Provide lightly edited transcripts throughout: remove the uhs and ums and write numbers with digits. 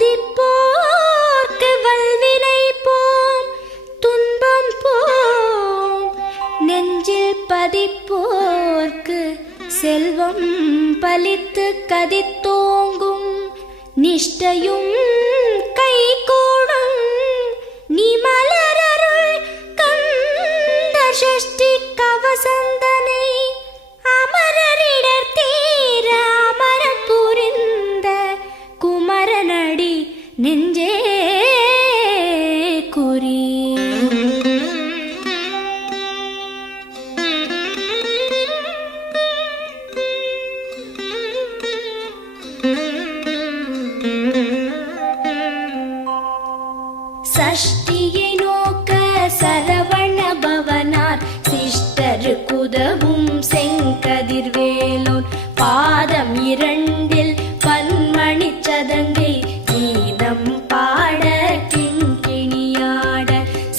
துதிப்போர்க்கு வல்வினை போம் துன்பம் போம், நெஞ்சில் பதிப்போர்க்கு செல்வம் பலித்து கதித்தோங்கும், நிஷ்டையும் கைகூடும் நீ மலரருள் கந்த சஷ்டி கவசந்தனை, அமரரிடர் தீர அமரம் புரிந்த குமரனடி நெஞ்சே குறி. சஷ்டியை நோக்க சரவண பவனார் சிஷ்டருக்குதவும் செங்கதிர்வேலோன், பாதம் இரண்டில் பன்மணி சதங்கை கீதம் பாட கிண்கிணியாட.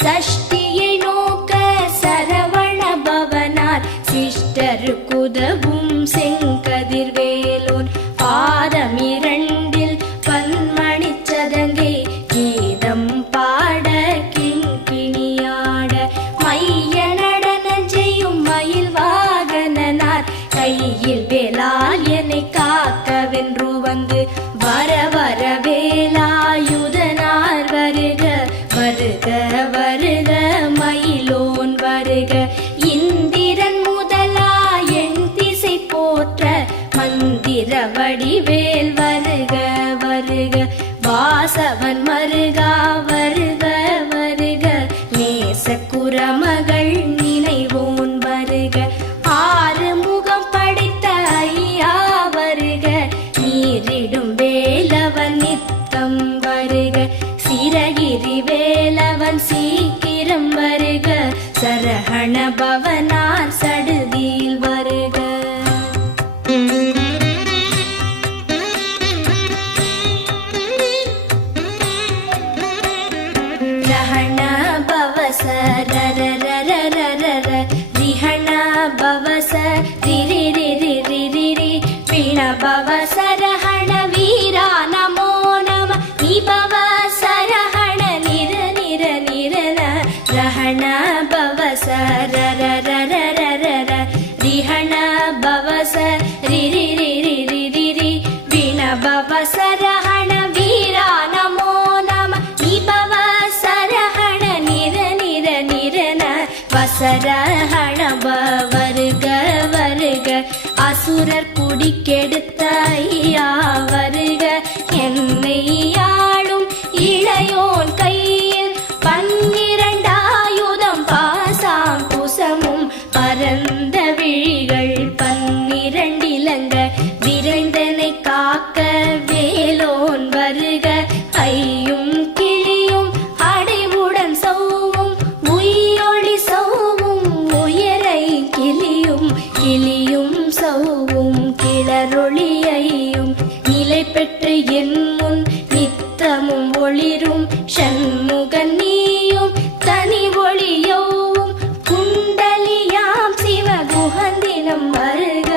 சஷ்டியை நோக்க சரவண பவனார் சிஷ்டருக்குதவும் செங்கதிர்வேலோன், பாதம் இரண்டில் பன்மணி சதங்கை கீதம் பாட கிண்கிணியாட. மைய நடன செய்யும் மயில் வாகனனார் கையில் வேலால் என்னை காக்கவென்று வந்து, வர வர வேலாயுதனார் வருக வருக வருக மயிலோன் வருக. இந்திரன் முதலா என் திசை போற்ற மந்திர வடிவேல் வருக வருக. வாசவன் மருகா வருக வருக, நேச குரமகள் நினைவோன் வருக. ஆறு முகம் படைத்த ஐயா வருக, நீரிடும் வேலவன் நித்தம் வருக. சிரகிரி வேலவன் சீக்கிரம் வருக, சரஹண பவனார் சடுதியில் வருக. ரஹண பவச ரரரரரரர, ரிஹண பவச ரிரிரிரிரிரிரி, பிண பவச ரஹண வீரா நமோ நம, நிபவ சரஹண நிர நிர நிரன. ரஹண பவச ரரரரரரர, ரிஹண பவச ரிரிரிரிரிரிரி, பிண பவச ரஹண வீரா நமோ நம, நிபவ சரஹண நிர நிர நிரன. வசரஹண வருக வருக, அசுரர் குடிக்கெடுத்த ஐயா வருக. என்னை ஆளும் இளையோன் கையில் பன்னிரண்டாயுதம் பாசாம் குசமும் பரந்த விழிகள் பன்னிரண்டிலங்க, விரைந்தனை காக்க வேலோன் வருக. ஐயும் கிளியும் அடைவுடன் சௌவும் உயிரொளி சௌவும், உயரை கிளியும் கிளியும் சௌவும் கிளரொளியையும், நிலை பெற்று என் முன் நித்தமும் ஒளிரும் ஷண்முகன் நீயும் தனி ஒளியோவும், குண்டலியாம் சிவ குஹந்தினம் வருக.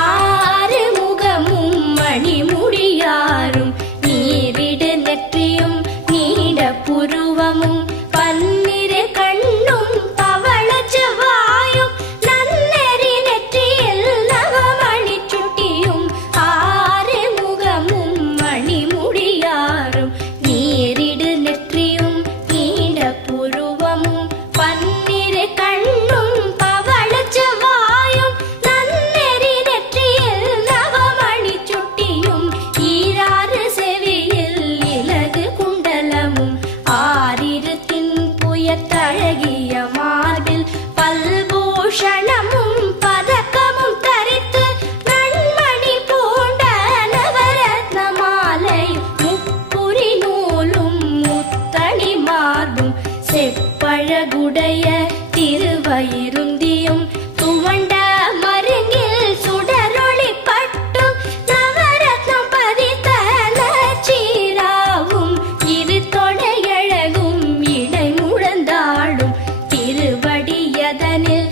ஆறு முகமும் மணிமுடியாரும், நீரிடு நெற்றியும் நீட புருவமும், பன்னிரு கண்ணும் பவள செவ்வாயும், நன்னெறி நெற்றியில் நவமணி சுட்டியும். ஆறு முகமும் மணிமுடியாரும், நீரிடு நெற்றியும் நீட புருவமும், பன்னிரு கண்ணும் பவள செவ்வாயும், நன்னெறி நெற்றியில் நவமணி சுட்டியும். ஈராறு செவியில் இலகு குண்டலமும், ஆறிரு தின்புயத்தழகிய மார்பில் பல்பூஷணமும் பதக்கமும் தரித்து, நன்மணி பூண்ட நவரத்ன மாலை முப்புரி நூலும் முத்தணி மார்பும், செப்பழகுடைய திருவயிருந்தியும் துவண்ட மருங்கில் சுடரொளி பட்டும், நவரத்னம் பதித்த நச்சீராவும் இரு தொடையழகும் இடை முழந்தாடும், திருவடியதனில்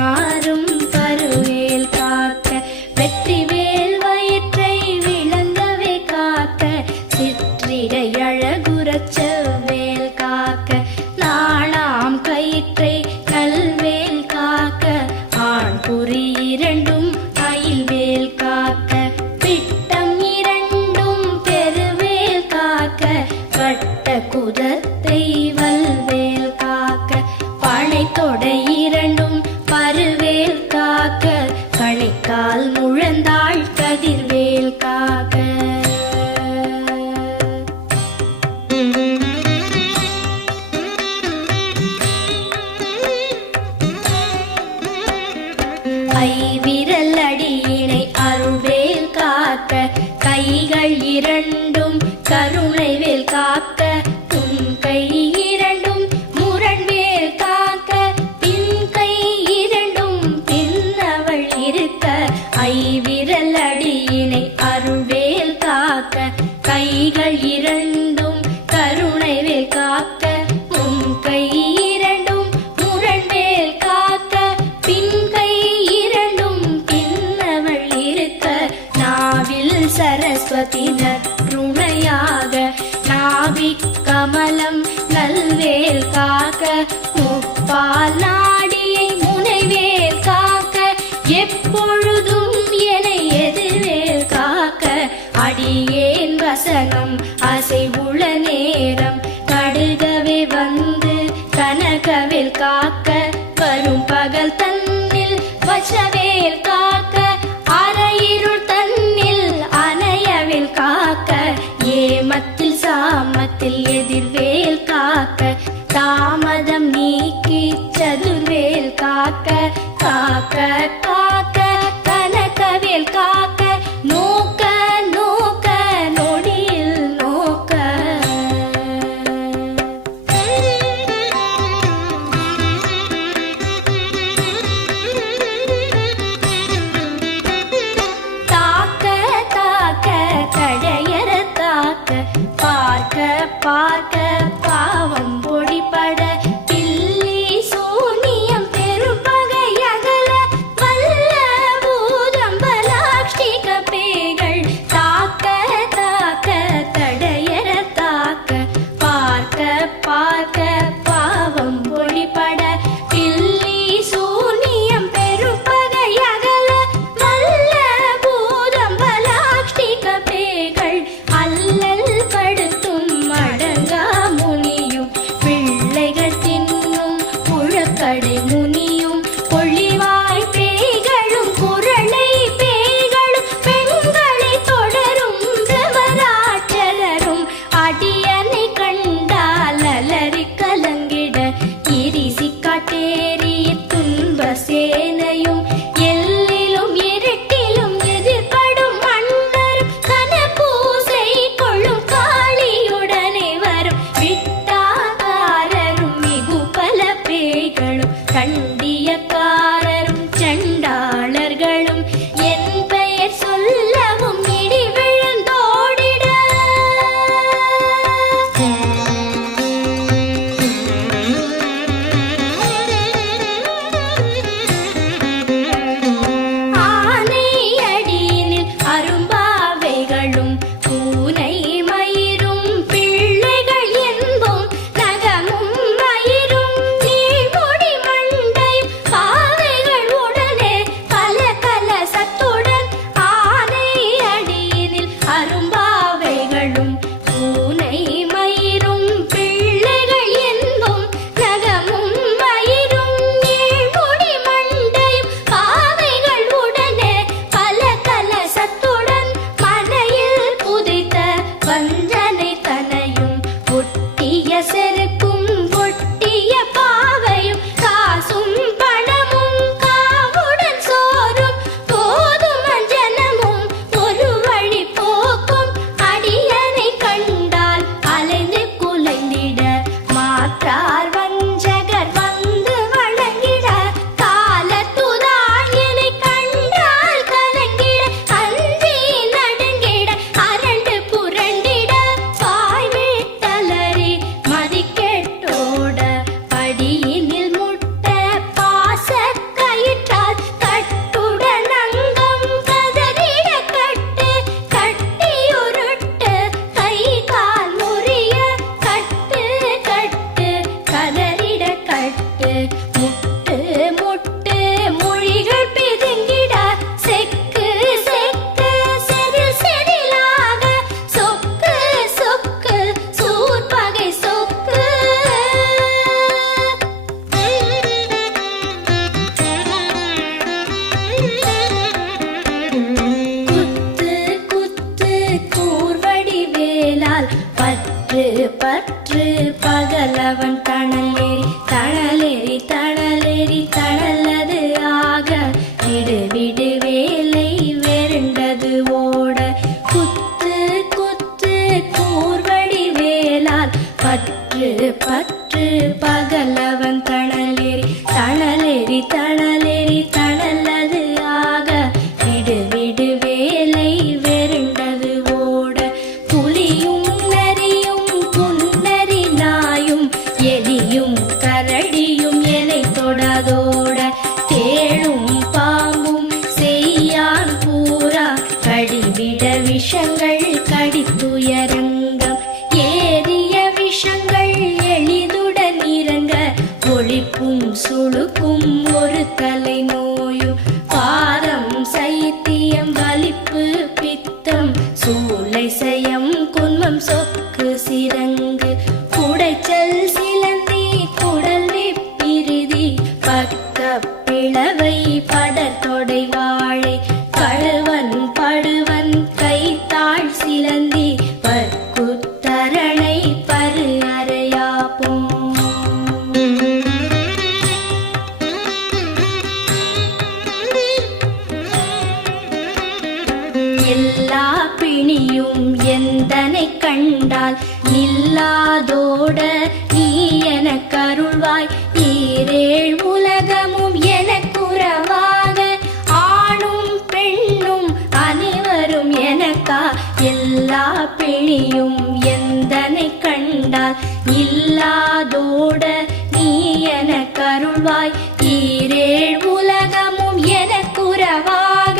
நாரும் பருவேல் காக்க வெற்றிவேல் வயிற்றை விளங்கவே காக்க சிற்றிடை அழகுறச் செவ்வேல் காக்க நாணாம் கயிற்றை நல்வேல் காக்க ஆண் குறி இரண்டும் அயில்வேல் காக்க பிட்டம் இரண்டும் பெருவேல் காக்க வட்ட குதத்தை வல்வேல் காக்க பனை தொடை இரண்டும் பருவேல் காக்க கணைக்கால் முழந்தாள் கதிர்வேல் காக்க ஐவிரல் அடியினை அருள்வேல் காக்க கைகள் இரண்டும் கருணைவேல் காக்க உன் கை இரண்டும் முரண்வேல் காக்க பின் கை இரண்டும் பின்னவள் இருக்க ஐவிரல் அடியினை அருள்வேல் காக்க கைகள் இரண்டும் கருணைவேல் காக்க உன் கை இரண்டும் முரண்வேல் காக்க பின் கை இரண்டும் பின்னவள் இருக்க நாவில் சரஸ்வதி நற்றுணையாக நாவிக் கமலம் நல்வேல் காக்க முப்பால் நாடியை முனைவேல் காக்க எப்பொழுதும் என எதிர்வேல் காக்க அடியேன் வசனம் அசைவுள நேரம் கடுகவே வந்து கனகவேல் காக்க வரும் பகல் தன்னில் வசவேல் காக்க அரையிருள் தன்னில் அணையவேல் காக்க ஏமத்தில் சாமத்தில் எதிர்வேல் காக்க தாமதம் நீக்கி சதுர்வேல் காக்க காக்க காக்க கனகவேல் காக்க நோக்க நோக்க நொடியில் நோக்க தாக்க தாக்க கடையற தாக்க பார்க்க பார்க்க பாவம் பொடிபட பில்லி சூனியம் பெரும்பகை அகல வல்ல விடு விடு வேலை வெருண்டது ஓட குத்து குத்து கூர்வடி வேலால் பற்று பற்று பகலவன் தணலேறி தணலேறி தணலேறி தணலது ஆக விடு விடு வேலை வெருண்டது ஓட புலியும் நரியும் புன்னரி நாயும் எலியும் கரடியும் எனை தொடாதோட தேளும் பாம்பும் செய்யான் பூரா கடிவிட விஷங்கள் கடித்துயரங்கம் ஏறிய விஷங்கள் எளிதுடன் இறங்க ஒளிப்பும் சுழுக்கும் ஒரு தலை நோயும் பாரம் சைத்தியம் வலிப்பு பித்தம் சூளை சயம் குன்மம் சொக்கு சிரங்கு குடைச்சல் சிலந்தி குடல் வெப்பிரிதி பக்க பிளவை படத்தொடை வாழை கழுவன் படுவன் கைத்தாள் சிலந்தி பற்குத்தரணை பரு அறையாப்பும் எல்லா பிணியும் எந்தனை கண்டால் நில்லாதோட நீ எனக் கருள்வாய் ஈரேழ் உலகமும் எனக்குறவாக ஆணும் பெண்ணும் அனைவரும் எனக்கா எல்லா பிணியும் எந்தனை கண்டால் இல்லாதோட நீ எனக் கருள்வாய் ஈரேழ் உலகமும் எனக்குறவாக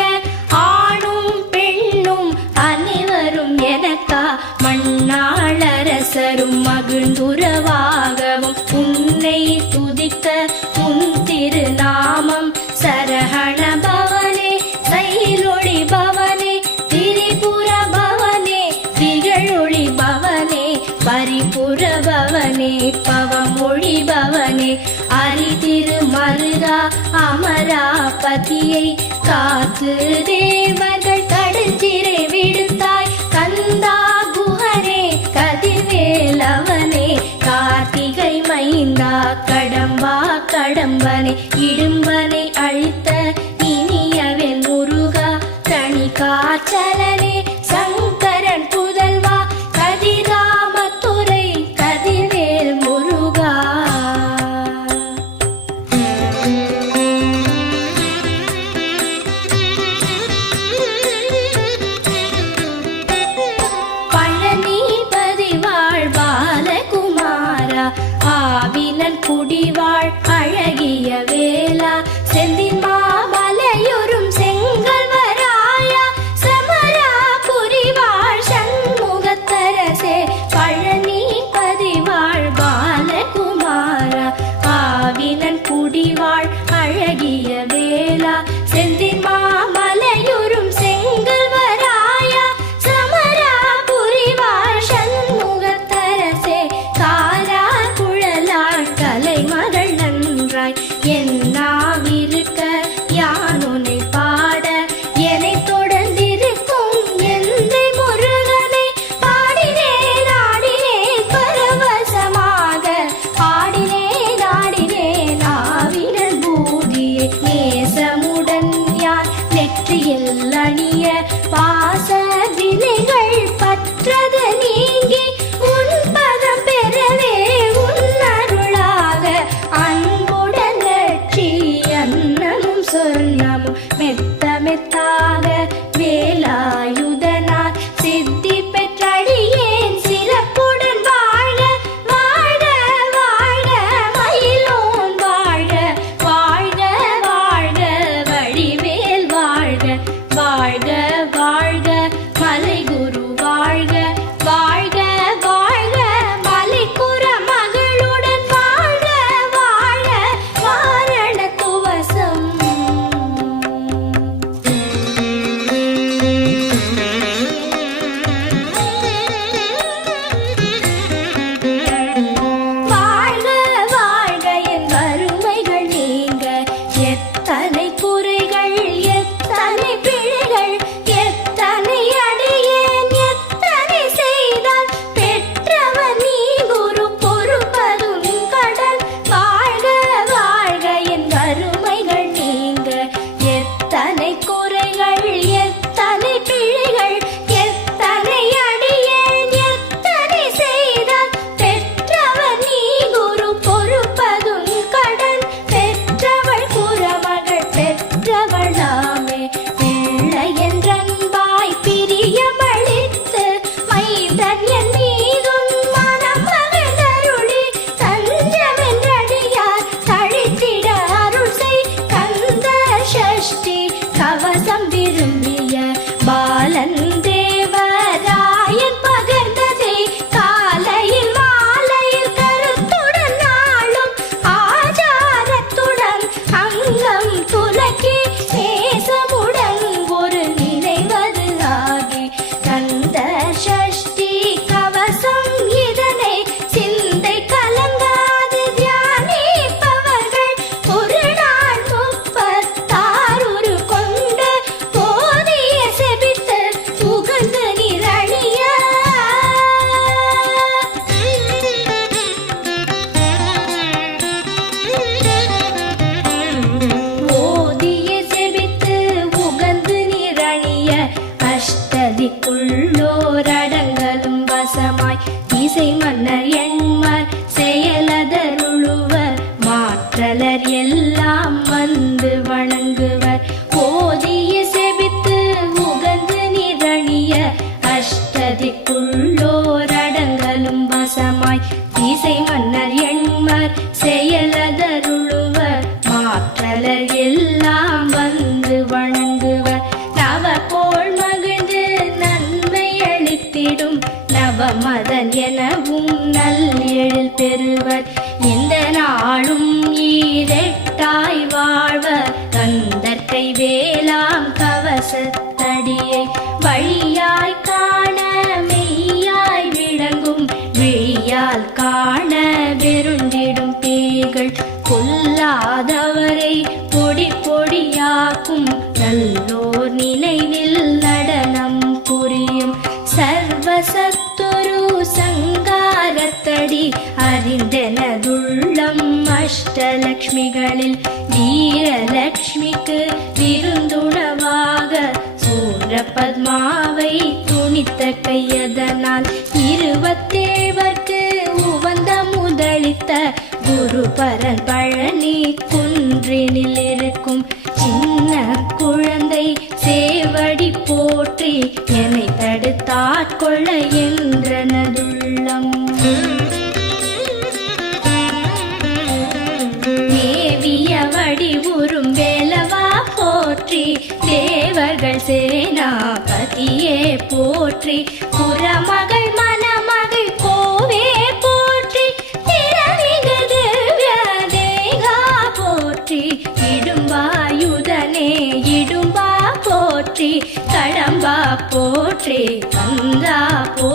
ஆணும் பெண்ணும் அனைவரும் எனக்கா மண்ணாளரசரும் மகிழ்ந்துறவாகவும் உன்னை துதிக்க உன் திருநாமம் சரஹண பவனே சைலொளி பவனே திரிபுர பவனே திகழொளி பவனே பரிபுர பவனே பவமொழி பவனே அரிதிரு மருகா அமராபதியை காத்து தேவர்கள் கடுஞ்சிறை விடுத்தாய் கந்தா குஹனே கதிர்வேலவனே கார்த்திகை மைந்தா கடம்பா கடம்பனை இடும்பனை அழித்த இனியவன் முருகா தனி காச்சலனே சங்கரன் புதல்வா கதிராமத்துறை கதிர்வேல் முருகா பழனிபதி வாழ் பாலகுமாரா ஆவினன் குடிவாழ் அழகிய வேலா செந்தின் மாமலையொரும் செங்கல்வராயா சமரா புரிவாழ் சண்முகத்தரசே பழனிபதி வாழ் பாலகுமாரா ஆவினன் குடிவாழ் அழகிய வேலா செந்தின் மாமலையொரும் செங்கல்வராயா சமரா புரிவாழ் சண்முகத்தரசே காரா குழலாள் கலைமகள் நன்றாய் என்னாவிருக்க யானுனை பாட என்னை தொடர்ந்திருக்கும் எந்தை முருகனை பாடினேன் ஆடினேன் பரவசமாக ஆடினேன் ஆடினேன் ஆவினன் பூதியை நேசமுடன் யான் நெற்றியில் அணிய பாச வினைகள் பற்றது நீங்கி உன் பதம் பெறவே உன் அருளாக அன்புடன் லட்சி அன்னமும் சொன்னமும் மெத்த மெத்தாக வேலாயுதனார் சித்தி பெற்றடியேன் சிறப்புடன் வாழ வாழ வாழ மயிலோன் வாழ வாழ்க வாழ்க வடிவேல் வாழ்க வாழ்க வாழ்க மலைகுரு வாழ்க வாழ்க வாழ்க மலைக்குற மகளுடன் வாழ்க வாழ வாரண துவசம் சஷ்டி கவசம் விரும்பிய பாலன் தேவராயன் பகர்ந்ததே காலையில் மாலையில் கருத்துடன் நாளும் ஆச்சாரத்துடன் அங்கம் துலக்கி நேசமுடன் ஒரு நினைவது ஆகி கந்த சஷ்டி கவசம் இதனை சிந்தை கலங்காது தியானிப்பவர்கள் ஒரு நாள் 36 கொண்டு போதிய செபித்து புகழ்ந்து நிரணிய ஓதிய செபித்து உகந்து நிரணிய அஷ்டதிக்குள்ளோரடங்கலும் வசமாய் இசை மன்னர் எண்மர் செயலதருளுவர் மாற்றலர் எல்லாம் வந்து வணங்குவர் ஓதிய செபித்து உகந்து நிரணிய அஷ்டதிக்குள்ளோரடங்கலும் வசமாய் இசை மன்னர் எண்மர் செயலதருளுவர் மாற்றலர் எல்லாம் வந்து வணங்குவர் நவகோள் மகிழ்ந்து நன்மை அளித்திடும் நவமதன் எனவும் நல்லெழில் பெறுவர் இந்த நாளும் ஈரெட்டாய் வாழ்வர் கந்தற்கை வேளாம் கவசத்தடியை வழியாய் காண மெய்யாய் விளங்கும் விழியால் காண வெருண்டிடும் பேய்கள் கொல்லாதவரை பொடி பொடியாக்கும் நல்லோர் நினைவில் நடனம் புரியும் சர்வசத்துரு சங்காரத்தடி அறிந்தெனதுள்ளம் அஷ்டலக்ஷ்மிகளில் வீரலக்ஷ்மிக்கு விருந்துணவாக சூரபத்மாவை துணித்த கையதனால் 27 உவந்த முதலித்த குருபரன் பழனி குன்றினில் இருக்கும் சின்ன குழந்தை சேவடி போற்றி என்னை தடுத்தாட்கொள்ள என்றனதுள்ளம் மேவிய வடிவுறும் வேலவா போற்றி தேவர்கள் சேனாபதியே போற்றி புறமகள் மணமகள் கோவே போற்றி திறமிகு திவ்ய தேகா போற்றி இடும்பாயுதனே இடும்பா போற்றி கடம்பா போற்றி கந்தா போ